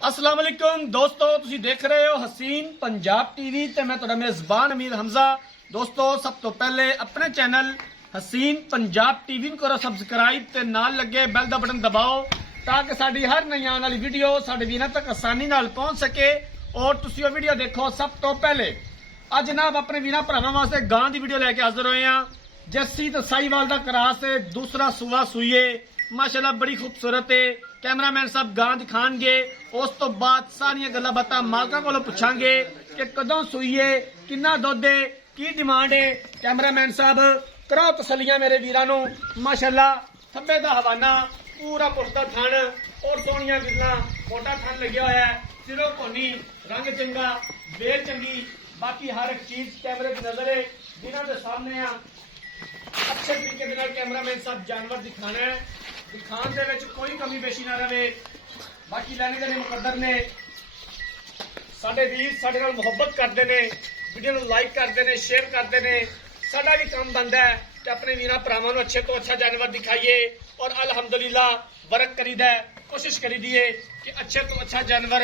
अस्सलाम वालेकुम दोस्तों, तुसी देख रहे हो हसीन पंजाब टीवी ते मैं तुहाडा मेज़बान अमीर हमजा। दोस्तों, सब तो पहले अपने चैनल हसीन पंजाब टीवी करो सब्सक्राइब ते नाल लगे बैल दा बटन दबाओ ताकि साडी हर नई आने वाली वीडियो साडे वीरां तक आसानी नाल पहुंच सके और तुसी वो वीडियो देखो सब तो पहले। अज जनाब अपने वीरां भरावां वास्ते गां दी वीडियो लैके हाजिर होए हां। जस्सी ते साहीवाल दा क्रॉस है, दूसरा सूआ सूईए माशाल्लाह बड़ी खूबसूरत है। कैमरामैन साहब गां दिखाएंगे, उस तो बाद सारिया गल्लां बातां मालकां कोलों पुछांगे कि कदों सूईए, किन्ना दुध है, की डिमांड है। कैमरामैन साहब कराओ तसलियां मेरे वीरां नूं। माशाल्लाह थब्बे दा हवाना, पूरा पुख्ता थण और सोहणियां गिल्लां, मोटा थण लग्या होया है, सिरों कोनी, रंग चंगा, बेल चंगी, बाकी हर एक चीज कैमरे की नजर है जिन्हां दे सामने आ। अच्छे तरीके दे नाल कैमरामैन साहब जानवर दिखाना है, दिखाने दे विच कोई कमी पेशी ना रहे। बाकी लैने देने मुकद्दर ने, साडे वीर साडे नाल मुहब्बत करते हैं, वीडियो नूं लाइक करते हैं, शेयर करते हैं। साडा भी काम बनता है कि अपने वीरां भरावां नूं अच्छे तो अच्छा जानवर दिखाइए और अल्हम्दुलिल्लाह वर्क करीदा है, कोशिश करी दी है कि अच्छे तो अच्छा जानवर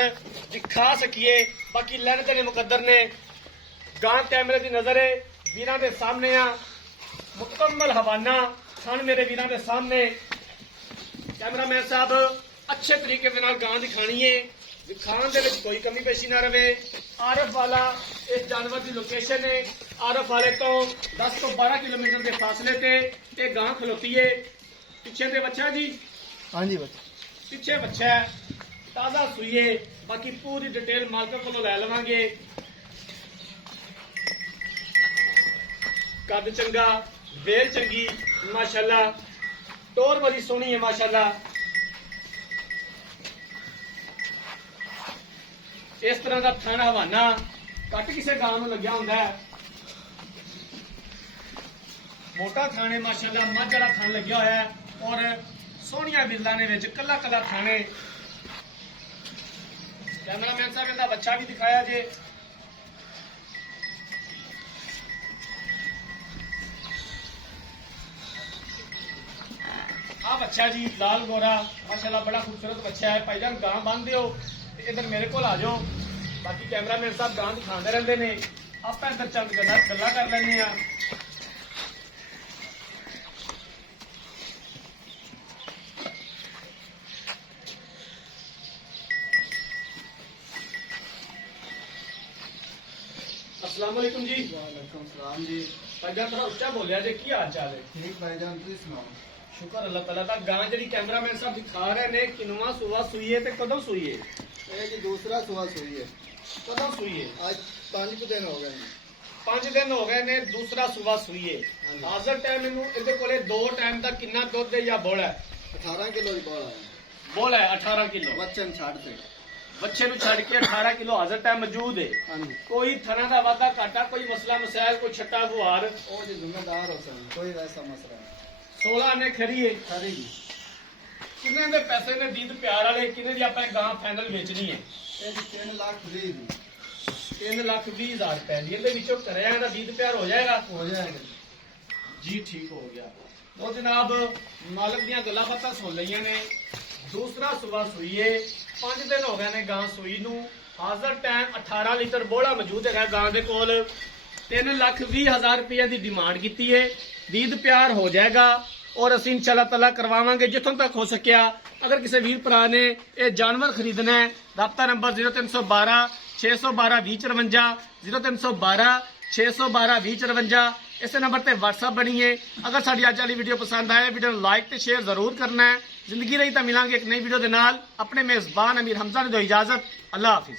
दिखा सकिए। बाकी लैने देने मुकद्दर ने, गां कैमरे की नजर है वीरां दे सामने आ, मुकम्मल हवाना थान मेरे वीरां दे सामने। कैमरामैन साहब अच्छे तरीके के नाल गां दिखानी है, दिखाने दे विच कोई कमी पेशी ना रहे। आरफ वाला इस जानवर की लोकेशन है, आरफ वाले तो 10 तो 12 किलोमीटर के फासले ते ये गां खलोती है। पिछे दे बच्चा जी, हाँ जी बच्चा, पिछे बच्चा है, ताजा सुईए। बाकी पूरी डिटेल मालक को लै लवांगे। कद चंगा, बेल चंगी, माशाल्लाह टोर बड़ी सोहनी है माशाल्लाह। इस तरह का थन हवाना कट किसी गां नूं लग्या हुंदा है, मोटा थन है माशाल्लाह, मझ वाला थन लग्या होया है और सोहणियां बिल्लां ने विच कल्ला कल्ला थन है। कैमरामैन साहब इहदा बच्चा भी दिखाया जे। आ बच्चा जी लाल गोरा माशाल्लाह बड़ा खूबसूरत बच्चा है। भाईजान गां बन दियो ते इधर मेरे को आ जाओ। बाकी कैमरामैन साहब गां दिखाते रहते हैं, आप इधर चंद गल्लां कर लेने आ। अस्सलाम वालेकुम जी। वालेकुम सलाम जी। भाईजान थोड़ा उच्चा बोलिया जे, की हाल चाल है? ठीक भाईजान, तुम सुनाओ। शुक्र अल्लाह तआला दा। गां जी कैमरामैन साहब दिखा रहे ने किनवा सुवा सुईए ते कदों सुईए? ये जी दूसरा सुबह सुई है, कदों सुईए? आज 5 दिन हो गए हैं। 5 दिन हो गए ने, दूसरा सुबह सुईए। हाजर टाइम इनू इहदे कोले 2 टाइम दा किन्ना दुध है या बोला है? 18 किलो ही बोला है, बोला है 18 किलो। बच्चन छाड़ से। बच्चे नूं छड़ के 18 किलो हाजर टाइम मौजूद है। हाँ जी, कोई थना दा वादा घाटा, कोई मसला मसाइल, कोई छट्टा गुहार? वो जी जिम्मेदार हो सन, कोई वैसा मसला नहीं। 16 ने खरी है। खरी जी, किन्ने दे पैसे ने दीद प्यार वाले, किन्ने दी आपने गां फाइनल बेचनी है? ये जी 3 लाख दी दी 3,20,000 रुपए दी। इहदे विचों करया दा दीद प्यार हो जाएगा? हो जाएगा जी ठीक हो गया। तो जनाब मालक दियां गल्लां बातां सुन लईयां ने। दूसरा सुबह सुईए, 5 दिन हो गए ने गां सूई नूं। हाजर टाइम 18 लीटर बोला मौजूद है गां दे कोल। 3,20,000 रुपये की डिमांड की है। दीद प्यार हो जाएगा और असीं इंशाअल्लाह तआला करवावांगे जिथों तक हो सकिया। अगर किसी वीर भरा ने यह जानवर खरीदना है, राब्ता नंबर 0312 612 2054, 0312 612 2054, इस नंबर पर व्हाट्सअप बनी है। अगर साडी अज वाली वीडियो पसंद आए, वीडियो लाइक तो शेयर जरूर करना है। जिंदगी रही तो मिलांगे एक नई वीडियो के नाल। अपने मेज़बान अमीर हमजा ने दो इजाजत। अल्लाह हाफिज।